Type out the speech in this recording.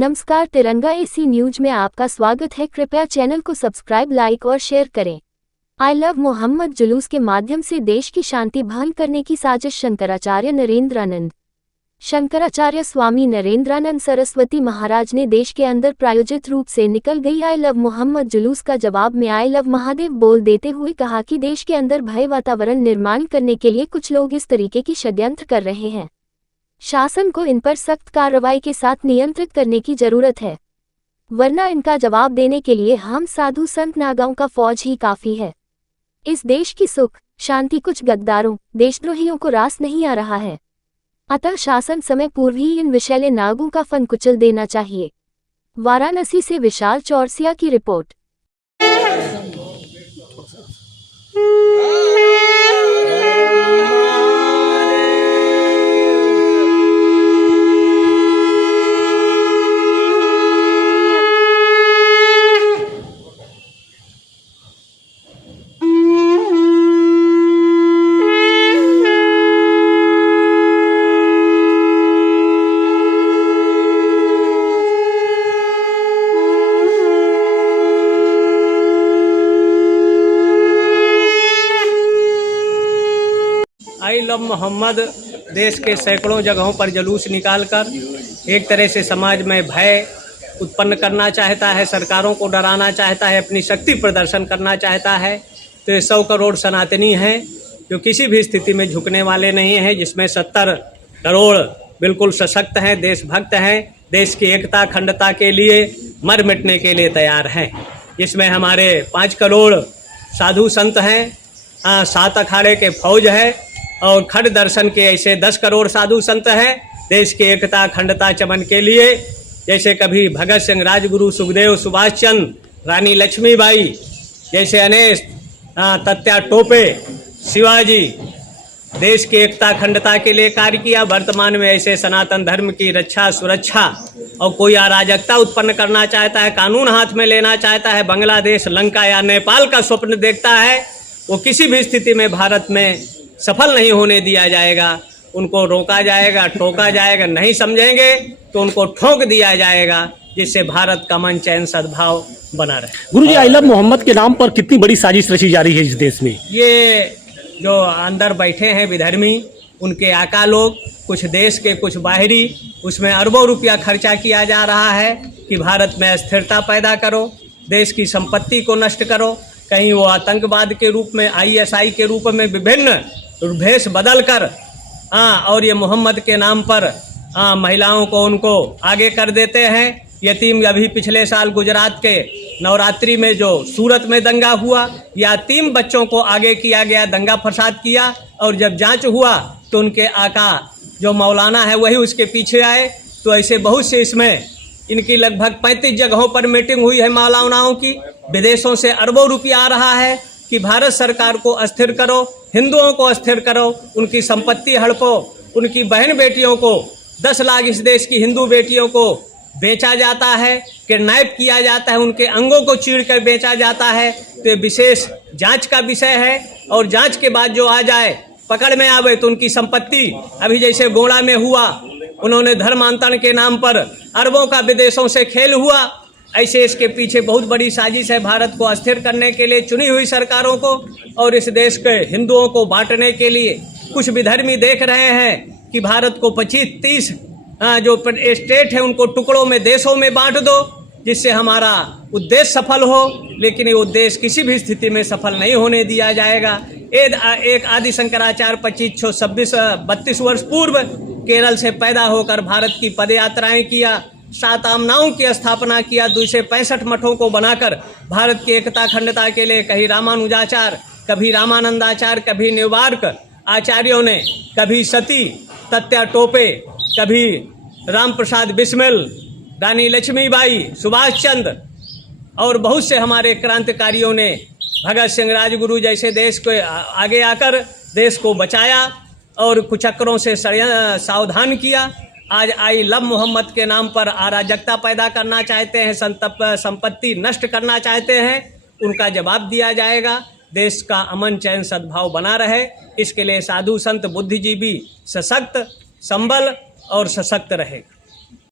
नमस्कार, तिरंगा AC news में आपका स्वागत है। कृपया चैनल को सब्सक्राइब, लाइक और शेयर करें। आई लव मोहम्मद जुलूस के माध्यम से देश की शांति भंग करने की साजिश। शंकराचार्य स्वामी नरेंद्रानंद सरस्वती महाराज ने देश के अंदर प्रायोजित रूप से निकल गई आई लव मोहम्मद जुलूस का जवाब में आई लव महादेव बोल देते हुए कहा कि देश के अंदर भय वातावरण निर्माण करने के लिए कुछ लोग इस तरीके की षड्यंत्र कर रहे हैं। शासन को इन पर सख्त कार्रवाई के साथ नियंत्रित करने की जरूरत है, वरना इनका जवाब देने के लिए हम साधु संत नागाओं का फौज ही काफी है। इस देश की सुख शांति कुछ गद्दारों देशद्रोहियों को रास नहीं आ रहा है, अतः शासन समय पूर्व ही इन विषैले नागों का फन कुचल देना चाहिए। वाराणसी से विशाल चौरसिया की रिपोर्ट। आई लव मोहम्मद देश के सैकड़ों जगहों पर जुलूस निकालकर एक तरह से समाज में भय उत्पन्न करना चाहता है, सरकारों को डराना चाहता है, अपनी शक्ति प्रदर्शन करना चाहता है। तो ये 100 करोड़ सनातनी हैं जो किसी भी स्थिति में झुकने वाले नहीं हैं, जिसमें 70 करोड़ बिल्कुल सशक्त हैं, देशभक्त हैं, देश की एकता अखंडता के लिए मर मिटने के लिए तैयार हैं। जिसमें हमारे 5 करोड़ साधु संत हैं, 7 अखाड़े के फौज है और खड़ दर्शन के ऐसे 10 करोड़ साधु संत हैं देश की एकता अखंडता चमन के लिए। जैसे कभी भगत सिंह, राजगुरु, सुखदेव, सुभाष चंद्र, रानी लक्ष्मीबाई जैसे अनेक तत्या टोपे, शिवाजी देश की एकता अखंडता के लिए कार्य किया। वर्तमान में ऐसे सनातन धर्म की रक्षा सुरक्षा और कोई अराजकता उत्पन्न करना चाहता है, कानून हाथ में लेना चाहता है, बांग्लादेश, लंका या नेपाल का स्वप्न देखता है, वो किसी भी स्थिति में भारत में सफल नहीं होने दिया जाएगा। उनको रोका जाएगा, टोका जाएगा, नहीं समझेंगे तो उनको ठोक दिया जाएगा, जिससे भारत का मन चैन सद्भाव बना रहे। गुरुजी, आई लव मोहम्मद के नाम पर कितनी बड़ी साजिश रची जा रही है इस देश में। ये जो अंदर बैठे हैं विधर्मी, उनके आका लोग, कुछ देश के कुछ बाहरी, उसमें अरबों रुपया खर्चा किया जा रहा है कि भारत में अस्थिरता पैदा करो, देश की संपत्ति को नष्ट करो। कहीं वो आतंकवाद के रूप में, ISI के रूप में विभिन्न भेष बदल कर और ये मोहम्मद के नाम पर महिलाओं को उनको आगे कर देते हैं। यतीम, अभी पिछले साल गुजरात के नवरात्रि में जो सूरत में दंगा हुआ, यतीम बच्चों को आगे किया गया, दंगा फसाद किया, और जब जांच हुआ तो उनके आका जो मौलाना है वही उसके पीछे आए। तो ऐसे बहुत से इसमें इनकी लगभग 35 जगहों पर मीटिंग हुई है मौलानाओं की। विदेशों से अरबों रुपया आ रहा है कि भारत सरकार को अस्थिर करो, हिंदुओं को अस्थिर करो, उनकी संपत्ति हड़पो, उनकी बहन बेटियों को 10 लाख इस देश की हिंदू बेटियों को बेचा जाता है, किडनैप किया जाता है, उनके अंगों को चीर कर बेचा जाता है। तो ये विशेष जांच का विषय है, और जांच के बाद जो आ जाए, पकड़ में आवे, तो उनकी संपत्ति, अभी जैसे गोड़ा में हुआ, उन्होंने धर्मांतरण के नाम पर अरबों का विदेशों से खेल हुआ, ऐसे इसके पीछे बहुत बड़ी साजिश है भारत को अस्थिर करने के लिए, चुनी हुई सरकारों को, और इस देश के हिंदुओं को बांटने के लिए। कुछ विधर्मी देख रहे हैं कि भारत को 25-30 जो स्टेट है उनको टुकड़ों में, देशों में बांट दो, जिससे हमारा उद्देश्य सफल हो, लेकिन ये उद्देश्य किसी भी स्थिति में सफल नहीं होने दिया जाएगा। एक आदि शंकराचार्य 32 वर्ष पूर्व केरल से पैदा होकर भारत की पदयात्राएं किया, 7 आमनाओं की स्थापना किया, 265 मठों को बनाकर भारत की एकता अखंडता के लिए कहीं रामानुजाचार्य, कभी रामानंदाचार्य, कभी निवार्क आचार्यों ने, कभी सती, तत्या टोपे, कभी राम प्रसाद बिस्मिल, रानी लक्ष्मीबाई, सुभाष चंद्र और बहुत से हमारे क्रांतिकारियों ने, भगत सिंह, राजगुरु जैसे देश को आगे आकर देश को बचाया और कुचक्रों से सावधान किया। आज आई लव मोहम्मद के नाम पर अराजकता पैदा करना चाहते हैं, संपत्ति नष्ट करना चाहते हैं, उनका जवाब दिया जाएगा। देश का अमन चैन सद्भाव बना रहे, इसके लिए साधु संत बुद्धिजीवी सशक्त, संबल और सशक्त रहे।